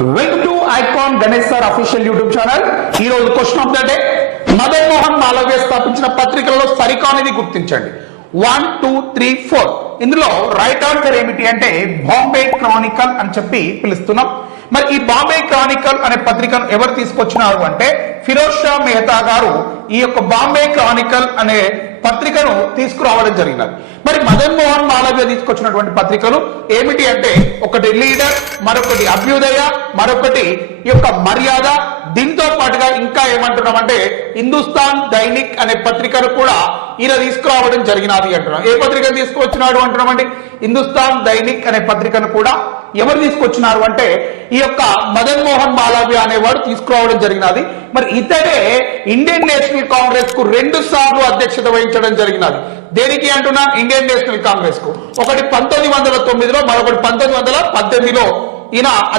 Welcome to icon Ganesh sir official YouTube channel. ఈ రోజు question of the day Madan Mohan Malaviya స్థాపించిన పత్రికల్లో సరికానిది గుర్తించండి. వన్ టూ త్రీ ఫోర్ ఇందులో రైట్ ఆన్సర్ ఏమిటి అంటే బాంబే క్రానికల్ అని చెప్పి పిలుస్తున్నాం. మరి ఈ బాంబే క్రానికల్ అనే పత్రికను ఎవరు తీసుకొచ్చినారు అంటే ఫిరోజ్ షా మెహతా గారు ఈ యొక్క బాంబే క్రానికల్ అనే పత్రికను తీసుకురావడం జరిగినది. మరి మదన్ మోహన్ మాలవ్య తీసుకొచ్చినటువంటి పత్రికలు ఏమిటి అంటే ఒకటి లీడర్ మరొకటి అభ్యుదయ మరొకటి ఈ యొక్క మర్యాద. దీంతో పాటుగా ఇంకా ఏమంటున్నామంటే హిందుస్థాన్ దైనిక్ అనే పత్రికను కూడా ఈయన తీసుకురావడం జరిగినది అంటున్నాం. ఏ పత్రిక తీసుకువచ్చినాడు అంటున్నామండి? హిందుస్థాన్ దైనిక్ అనే పత్రికను కూడా ఎవరు తీసుకొచ్చినారు అంటే ఈ యొక్క మదన్ మోహన్ మాలవ్య అనేవాడు తీసుకురావడం జరిగినది. మరి ఇతడే ఇండియన్ నేషనల్ కాంగ్రెస్కు రెండు సార్లు అధ్యక్షత వహించడం జరిగినది. దేనికి అంటున్నా? ఇండియన్ నేషనల్ కాంగ్రెస్కు ఒకటి పంతొమ్మిది వందల తొమ్మిదిలో మరొకటి పంతొమ్మిది వందల పద్దెనిమిదిలో ఈయన